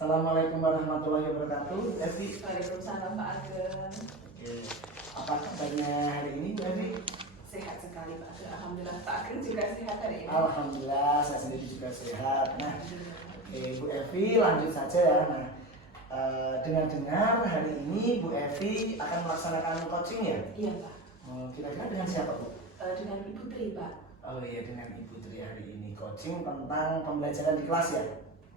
Assalamualaikum warahmatullahi wabarakatuh. Evi. Waalaikumsalam Pak Ageng. Oke. Apa kabarnya hari ini, Bu Evi? Sehat sekali Pak Ageng. Alhamdulillah Pak Ageng juga sehat hari ini. Alhamdulillah, saya sendiri juga sehat. Nah, oke Bu Evi, lanjut saja ya. Nah, dengar-dengar hari ini Bu Evi akan melaksanakan coaching ya? Iya Pak. Kira-kira dengan siapa Bu? Dengan Ibu Tri Pak. Oh iya, dengan Ibu Tri hari ini coaching tentang pembelajaran di kelas ya?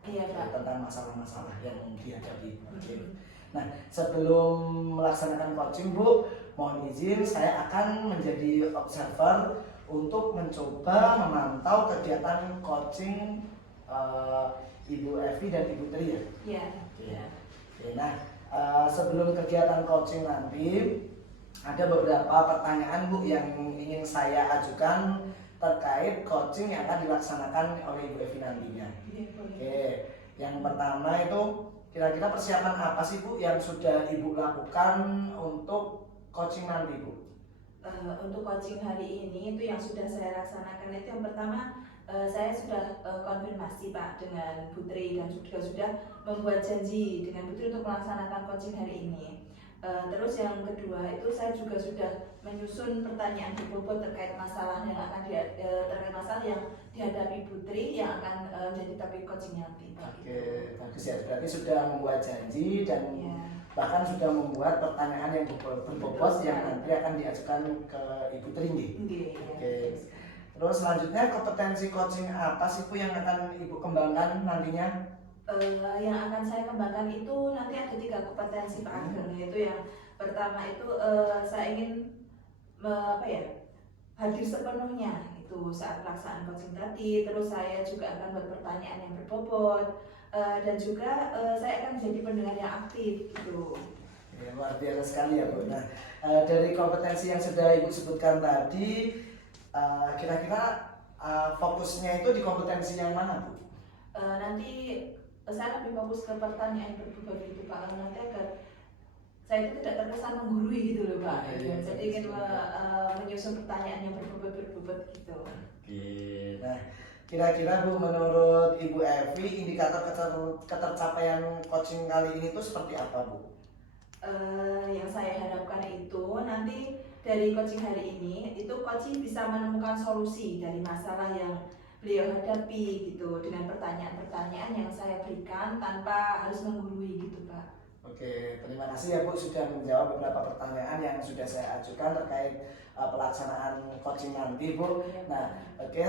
Iya Pak. Tentang masalah-masalah yang dihadapi. Oke. Nah, sebelum melaksanakan coaching Bu, mohon izin saya akan menjadi observer untuk mencoba memantau kegiatan coaching Ibu Evi dan Ibu Tri ya. Iya. Oke. Nah, sebelum kegiatan coaching nanti ada beberapa pertanyaan Bu yang ingin saya ajukan terkait coaching yang akan dilaksanakan oleh Ibu Evi nantinya. Oke, yang pertama itu kira-kira persiapan apa sih Bu yang sudah Ibu lakukan untuk coaching nanti Bu? Untuk coaching hari ini itu yang sudah saya laksanakan itu yang pertama saya sudah konfirmasi Pak dengan Putri dan juga sudah membuat janji dengan Putri untuk melaksanakan coaching hari ini. Terus yang kedua itu saya juga sudah menyusun pertanyaan berbobot terkait masalah yang akan terkait masalah yang dihadapi Putri yang akan jadi topik coaching nanti. Oke, bagus ya. Berarti sudah membuat janji dan Ya. bahkan sudah membuat pertanyaan yang berbobot yang nanti akan diajukan ke Ibu Tri. Oke. Terus selanjutnya kompetensi coaching apa sih Bu yang akan Ibu kembangkan nantinya? Yang akan saya kembangkan itu nanti ada 3 kompetensi Pak Ageng, yaitu yang pertama itu saya ingin hadir sepenuhnya itu saat pelaksanaan coaching tadi. Terus saya juga akan buat pertanyaan yang berbobot dan juga saya akan jadi pendengar yang aktif gitu. Ya, luar biasa sekali ya Bu. Nah, dari kompetensi yang sudah Ibu sebutkan tadi, kira-kira fokusnya itu di kompetensi yang mana Bu? Nanti saya lebih fokus ke pertanyaan yang berbobot itu Pak, nanti agar saya itu tidak terkesan menggurui gitu loh Pak. Jadi ingin menyusun pertanyaan yang berbobot gitu. Oke. Nah, kira-kira Bu menurut Ibu Evi indikator ketercapaian coaching kali ini itu seperti apa Bu? Yang saya harapkan itu nanti dari coaching hari ini itu coaching bisa menemukan solusi dari masalah yang beliau hadapi gitu dengan pertanyaan-pertanyaan yang saya berikan tanpa harus menggurui gitu Pak. Oke, terima kasih ya Bu sudah menjawab beberapa pertanyaan yang sudah saya ajukan terkait pelaksanaan coaching nanti Bu. Nah, oke.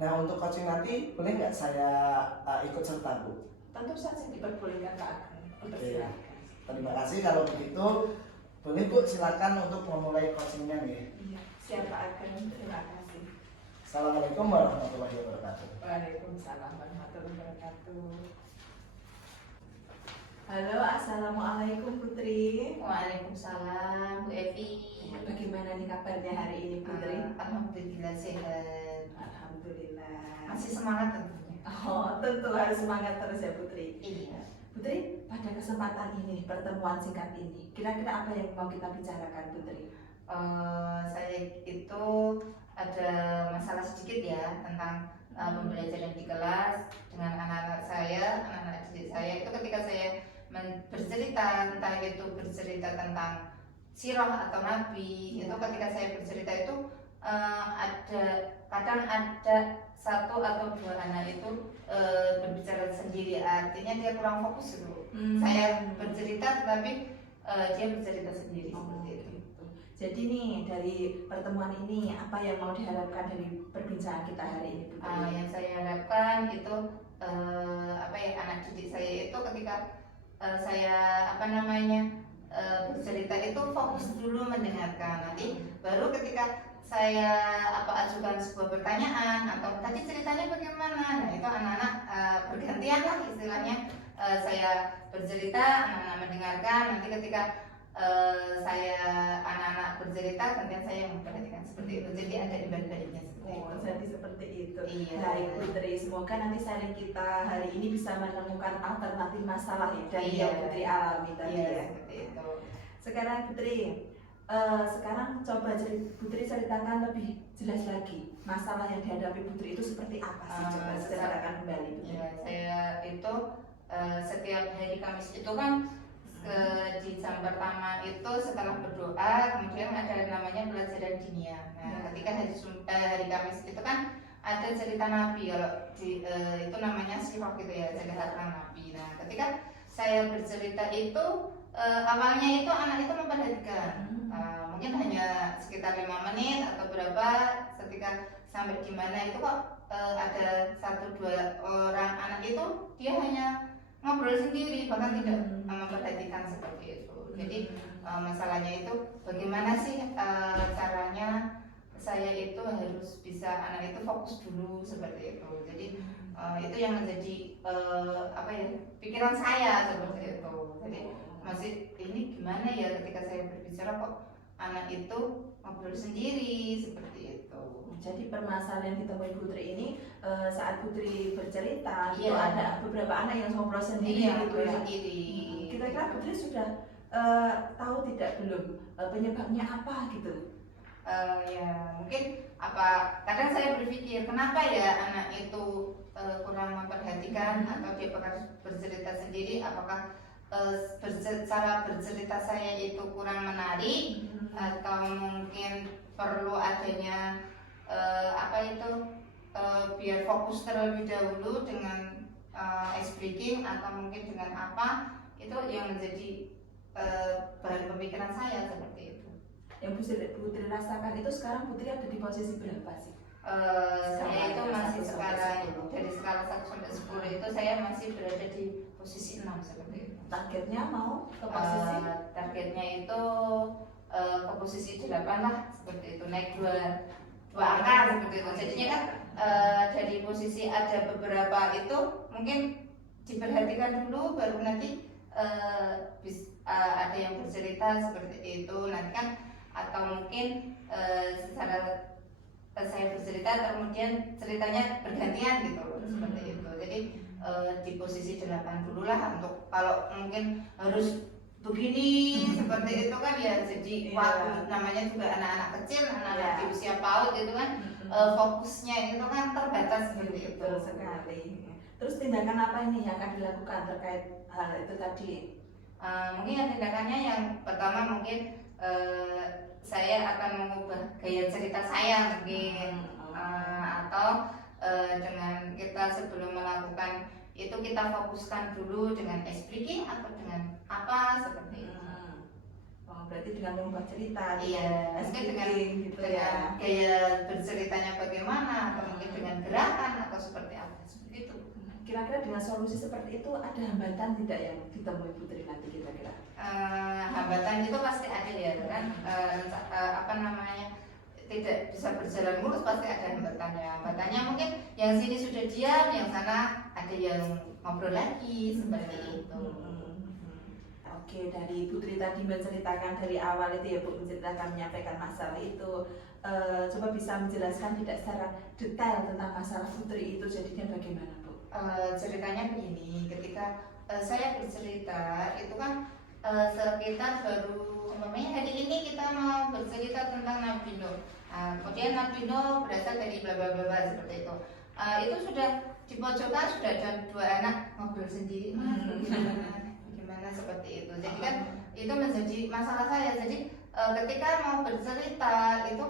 Nah, untuk coaching nanti boleh nggak saya ikut serta Bu? Tentu saja diperbolehkan Pak Ageng. Oke. Terima kasih, kalau begitu boleh Bu silakan untuk memulai coachingnya nih. Iya, siap Pak Ageng. Terima kasih. Assalamualaikum warahmatullahi wabarakatuh. Waalaikumsalam warahmatullahi wabarakatuh. Halo, assalamualaikum Putri. Waalaikumsalam Bu Evi. Bagaimana nih kabarnya hari ini Putri? Alhamdulillah sehat. Alhamdulillah. Masih semangat tentunya. Oh, tentu harus semangat terus ya Putri. Iya. Putri, pada kesempatan ini, pertemuan singkat ini, kira-kira apa yang mau kita bicarakan Putri? Saya itu ada masalah sedikit ya tentang pembelajaran di kelas dengan anak-anak didik saya itu ketika saya bercerita entah itu bercerita tentang sirah atau nabi itu ketika saya bercerita itu kadang ada 1 atau 2 anak itu berbicara sendiri, artinya dia kurang fokus itu. Saya bercerita tetapi dia bercerita sendiri seperti itu. Jadi nih dari pertemuan ini apa yang mau diharapkan dari perbincangan kita hari ini Bu? Yang saya harapkan itu anak didik saya itu ketika saya bercerita itu fokus dulu mendengarkan, nanti baru ketika saya ajukan sebuah pertanyaan atau tadi ceritanya bagaimana, nah itu anak-anak bergantian lah istilahnya, saya bercerita anak-anak mendengarkan, nanti ketika saya anak-anak bercerita kemudian saya yang memperhatikan seperti itu, jadi ada imbal-imbalnya seperti itu. Jadi seperti itu. Iya. Baik Putri, semoga nanti sharing kita hari ini bisa menemukan alternatif masalah ya dari yang Putri alami tadi ya. Seperti itu. Sekarang Putri, sekarang coba Putri ceritakan lebih jelas lagi masalah yang dihadapi Putri itu seperti apa sih? Coba ceritakan kembali Putri. Ya, saya itu setiap hari Kamis itu kan di jam pertama itu setelah berdoa kemudian ada namanya pelajaran diniyah. Nah, ketika hari Kamis itu kan ada cerita Nabi, kalau itu namanya sirah gitu ya, cerita tentang Nabi. Nah, ketika saya bercerita itu awalnya itu anak itu memperhatikan, mungkin hanya sekitar 5 menit atau berapa. Ketika sampai di mana itu kok ada 1-2 orang anak itu dia hanya ngobrol sendiri, bahkan tidak memperhatikan seperti itu. Jadi masalahnya itu bagaimana sih caranya saya itu harus bisa anak itu fokus dulu seperti itu. Jadi itu yang menjadi pikiran saya seperti itu. Jadi masih ini gimana ya ketika saya berbicara kok anak itu ngobrol sendiri seperti itu. Jadi permasalahan yang ditemui Putri ini saat Putri bercerita itu Iya. ada beberapa anak yang ngobrol sendiri Iya, gitu ya. sendiri. Kira-kira Putri sudah tahu tidak belum penyebabnya apa gitu? Ya mungkin kadang saya berpikir kenapa ya anak itu kurang memperhatikan atau dia bakal bercerita sendiri, apakah cara bercerita saya itu kurang menarik atau mungkin perlu adanya biar fokus terlebih dahulu dengan speaking atau mungkin dengan apa, itu yang menjadi bahan pemikiran saya seperti itu. Yang Putri rasakan itu sekarang Putri ada di posisi berapa sih? Saya itu masih 1 sampai sekarang 10. dari skala 1 sampai 10 itu saya masih berada di posisi 6 seperti itu. Targetnya mau ke posisi? Targetnya itu ke posisi 8 lah seperti itu, naik dua angka seperti itu. Jadinya kan dari posisi ada beberapa itu mungkin diperhatikan dulu, baru nanti ada yang bercerita seperti itu nanti kan, atau mungkin secara saya bercerita kemudian ceritanya bergantian gitu seperti itu. Jadi di posisi 8 dulu lah, untuk kalau mungkin harus begini seperti itu kan ya jadi waktu namanya juga anak-anak kecil, anak-anak di usia PAUD itu kan fokusnya itu kan terbatas seperti itu. Betul sekali. Terus tindakan apa ini yang akan dilakukan terkait hal itu tadi? Mungkin tindakannya yang pertama mungkin saya akan mengubah gaya cerita saya mungkin, atau dengan kita sebelum melakukan itu kita fokuskan dulu dengan speaking atau dengan apa seperti itu. Berarti dengan mengubah cerita, Iya, mungkin dengan gitu ya. gaya berceritanya bagaimana, atau mungkin dengan gerakan atau seperti apa seperti itu. Kira-kira dengan solusi seperti itu ada hambatan tidak yang ditemui Putri nanti kira-kira? Hambatan itu pasti ada ya kan, tidak bisa berjalan mulus, pasti ada hambatannya. Hambatannya mungkin yang sini sudah diam, yang sana ada yang ngobrol lagi seperti itu. Oke, dari Putri tadi menceritakan dari awal itu ya Bu, menceritakan menyampaikan masalah itu, coba bisa menjelaskan tidak secara detail tentang masalah Putri itu jadinya bagaimana Bu? Ceritanya begini, ketika saya bercerita itu kan sekitar baru hari ini kita mau bercerita tentang Nabi Nuh. Kemudian Nabi Nuh berasal dari bla bla bla seperti itu. Itu sudah di pojokan sudah ada 2 anak ngobrol sendiri, gimana seperti itu. Jadi kan itu menjadi masalah saya. Jadi ketika mau bercerita itu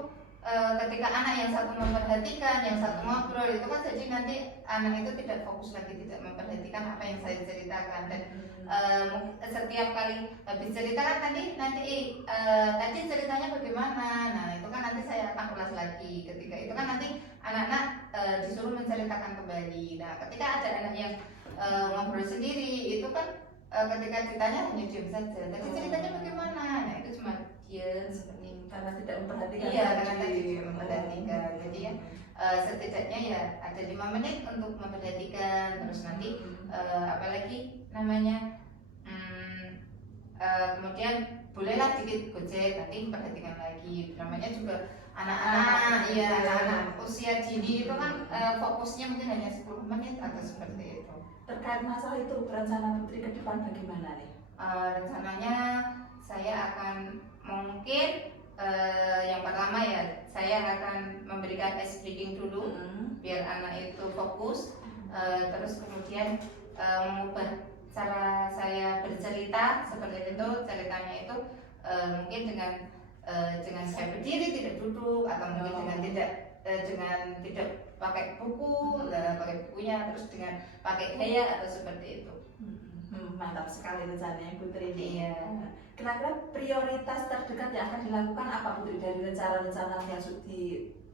ketika anak yang satu memperhatikan, yang satu ngobrol itu kan jadi nanti anak itu tidak fokus lagi, tidak memperhatikan apa yang saya ceritakan. Dan setiap kali habis cerita kan nanti ceritanya bagaimana, nah itu kan nanti saya akan ulas lagi. Ketika itu kan nanti anak-anak disuruh menceritakan kembali. Nah ketika ada anak yang ngobrol sendiri itu kan ketika ditanya hanya diam saja, tadi ceritanya bagaimana, nah itu cuma diam seperti itu. Karena tidak memperhatikan. Iya, karena tadi memperhatikan. Jadi ya setidaknya ya ada 5 menit untuk memperhatikan, terus nanti apalagi namanya kemudian bolehlah dikit gojek, nanti memperhatikan lagi. Namanya juga anak-anak, ya anak usia dini itu kan fokusnya mungkin hanya 10 menit atau seperti itu. Terkait masalah itu, rencana Putri ke depan bagaimana nih? Rencananya saya akan mungkin yang pertama ya saya akan memberikan speaking dulu biar anak itu fokus, terus kemudian mengubah cara cerita seperti itu, ceritanya itu mungkin dengan saya berdiri tidak duduk, atau mungkin dengan tidak pakai buku, pakai bukunya, terus dengan pakai gaya atau seperti itu. Mantap sekali rencananya Putri ini. Iya. Kira-kira prioritas terdekat yang akan dilakukan apa Putri dari rencana-rencana yang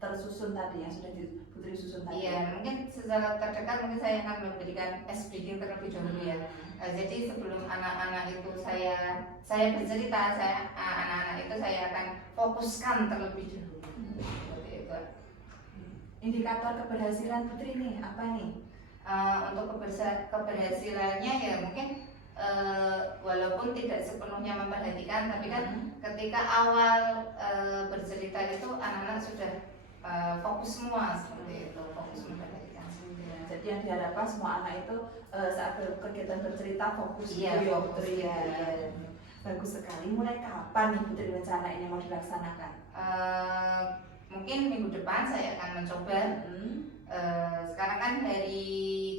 tersusun tadi, yang sudah Putri susun tadi? Iya, mungkin secara terdekat mungkin saya akan memberikan speaking terlebih dahulu ya. Jadi sebelum anak-anak itu saya bercerita, anak-anak itu saya akan fokuskan terlebih dahulu. Seperti itu. Indikator keberhasilan Putri nih apa nih? Untuk keberhasilannya ya mungkin walaupun tidak sepenuhnya memperhatikan, tapi kan ketika awal bercerita itu anak-anak sudah fokus semua seperti itu, fokus memperhatikan. Jadi yang diharapkan semua anak itu saat berkegiatan bercerita fokus. Iya, gitu ya, fokus, Putri. iya. Bagus sekali. Mulai kapan nih Putri rencana ini mau dilaksanakan? Mungkin minggu depan saya akan mencoba. Sekarang kan hari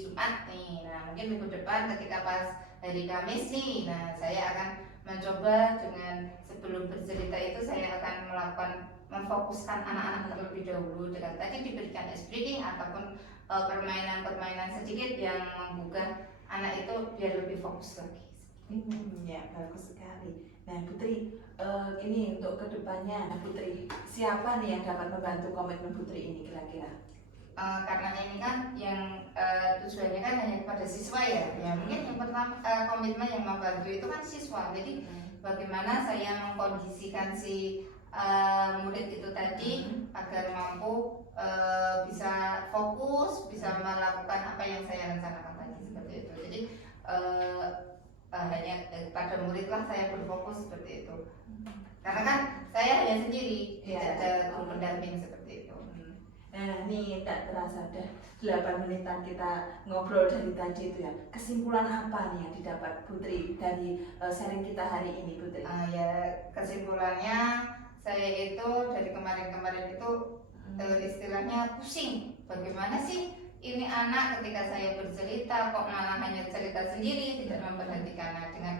Jumat nih, nah mungkin minggu depan ketika pas hari Kamis nih, nah saya akan mencoba dengan sebelum bercerita itu saya akan memfokuskan anak-anak terlebih dahulu dengan tadi diberikan speaking ataupun permainan-permainan sedikit yang menggugah anak itu biar lebih fokus lagi. Ya, bagus sekali. Nah Putri, ini untuk kedepannya Putri, siapa nih yang dapat membantu komitmen Putri ini kira-kira? Karena ini kan yang tujuannya kan hanya kepada siswa ya. Ya mungkin yang pertama komitmen yang membantu itu kan siswa. Jadi bagaimana saya mengkondisikan si murid itu tadi agar mampu bisa fokus, bisa melakukan apa yang saya rencanakan tadi seperti itu. Jadi hanya pada murid lah saya berfokus seperti itu. Karena kan saya hanya sendiri, tidak ada guru pendamping seperti itu. Nah ini tak terasa dah 8 menitan kita ngobrol dari tadi itu ya. Kesimpulan apa nih yang didapat Putri dari sharing kita hari ini Putri? Ya kesimpulannya saya itu dari kemarin-kemarin itu istilahnya pusing. Bagaimana sih ini anak ketika saya bercerita kok malah hanya cerita sendiri, tidak memperhatikan. Nah, dengan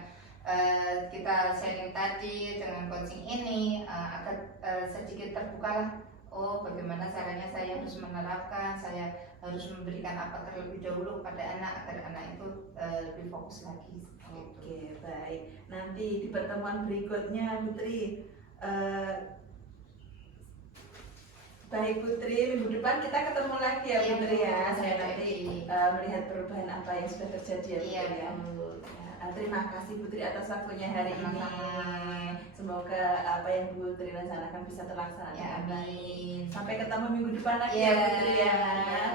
kita sharing tadi dengan coaching ini agar sedikit terbukalah. Oh, bagaimana caranya saya harus menerapkan, saya harus memberikan apa terlebih dahulu kepada anak agar anak itu lebih fokus lagi. Oke, baik. Nanti di pertemuan berikutnya Putri, baik Putri, minggu depan kita ketemu lagi ya Putri ya. Saya nanti melihat perubahan apa yang sudah terjadi ya Putri ya. Terima kasih Putri atas waktunya hari ini. Semoga apa yang Putri rencanakan bisa terlaksana. Ya, amin. Sampai ketemu minggu depan lagi ya Putri ya.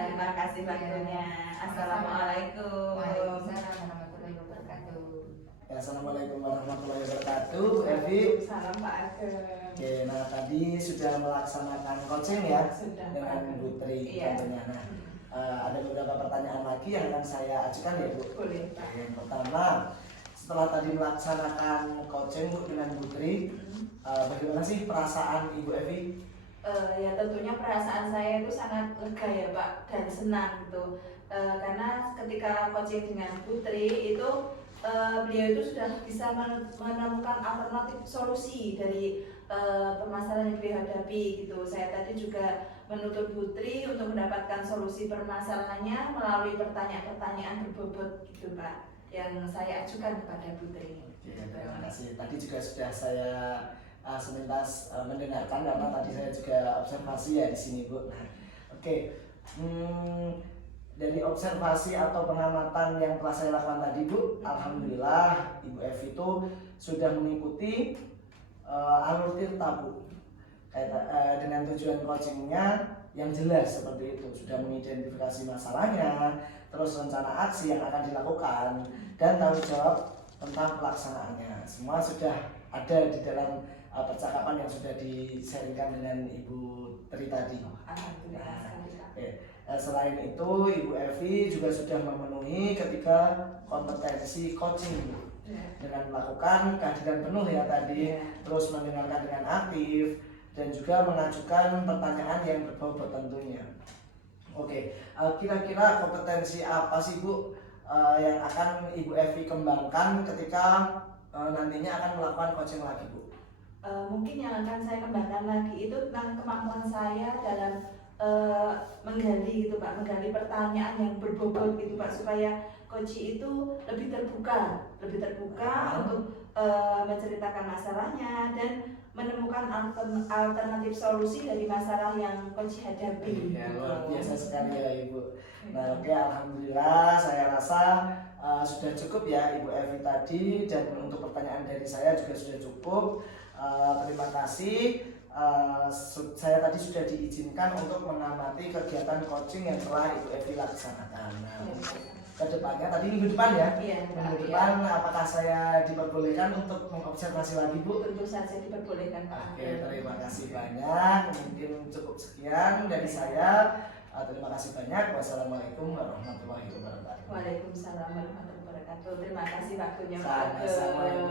Terima kasih waktunya. Assalamualaikum. Waalaikumsalam warahmatullahi wabarakatuh. Ya, assalamualaikum warahmatullahi wabarakatuh, Bu Evi. Salam Pak Ageng. Oke, nah tadi sudah melaksanakan coaching ya Sudah, dengan Pak. Putri Iya. tentunya. Nah, ada beberapa pertanyaan lagi yang akan saya ajukan ya Bu. Boleh Pak. Yang pertama, setelah tadi melaksanakan coaching Bu dengan Putri, bagaimana sih perasaan Ibu Evi? Ya tentunya perasaan saya itu sangat lega ya Pak dan senang gitu. Karena ketika coaching dengan Putri itu beliau itu sudah bisa menemukan alternatif solusi dari permasalahan yang beliau hadapi gitu. Saya tadi juga menuntut Putri untuk mendapatkan solusi permasalahannya melalui pertanyaan-pertanyaan berbobot gitu Pak yang saya ajukan kepada Putri. Oke, terima kasih. Tadi juga sudah saya selintas mendengarkan karena tadi saya juga observasi ya di sini Bu. Nah, oke. Dari observasi atau pengamatan yang telah saya lakukan tadi Bu, alhamdulillah Ibu Evi itu sudah mengikuti alur tirta Bu. Dengan tujuan coachingnya yang jelas seperti itu, sudah mengidentifikasi masalahnya, terus rencana aksi yang akan dilakukan dan tanggung jawab tentang pelaksanaannya. Semua sudah ada di dalam percakapan yang sudah di-sharingkan dengan Ibu Tri tadi. Alhamdulillah sekali Pak. Selain itu Ibu Evi juga sudah memenuhi ketika kompetensi coaching Bu. Dengan melakukan kehadiran penuh ya tadi, terus mendengarkan dengan aktif dan juga mengajukan pertanyaan yang berbobot tentunya. Oke, kira-kira kompetensi apa sih Bu yang akan Ibu Evi kembangkan ketika nantinya akan melakukan coaching lagi Bu? Mungkin yang akan saya kembangkan lagi itu tentang kemampuan saya dalam menggali gitu Pak, menggali pertanyaan yang berbobot gitu Pak, supaya coach itu lebih terbuka untuk menceritakan masalahnya dan menemukan alternatif solusi dari masalah yang coach hadapi. Ya, luar biasa sekali ya Ibu. Nah, oke, alhamdulillah saya rasa sudah cukup ya Ibu Evi tadi, dan untuk pertanyaan dari saya juga sudah cukup. Terima kasih. Saya tadi sudah diizinkan untuk mengamati kegiatan coaching yang telah Ibu Evi laksanakan. Nah, kedepannya tadi minggu depan ya? Iya, Minggu depan apakah saya diperbolehkan untuk mengobservasi lagi Bu? Tentu saja diperbolehkan Pak. Oke, terima kasih banyak. Mungkin cukup sekian dari saya. Terima kasih banyak. Wassalamualaikum warahmatullahi wabarakatuh. Waalaikumsalam warahmatullahi wabarakatuh. Terima kasih waktunya Pak. Sama-sama Ibu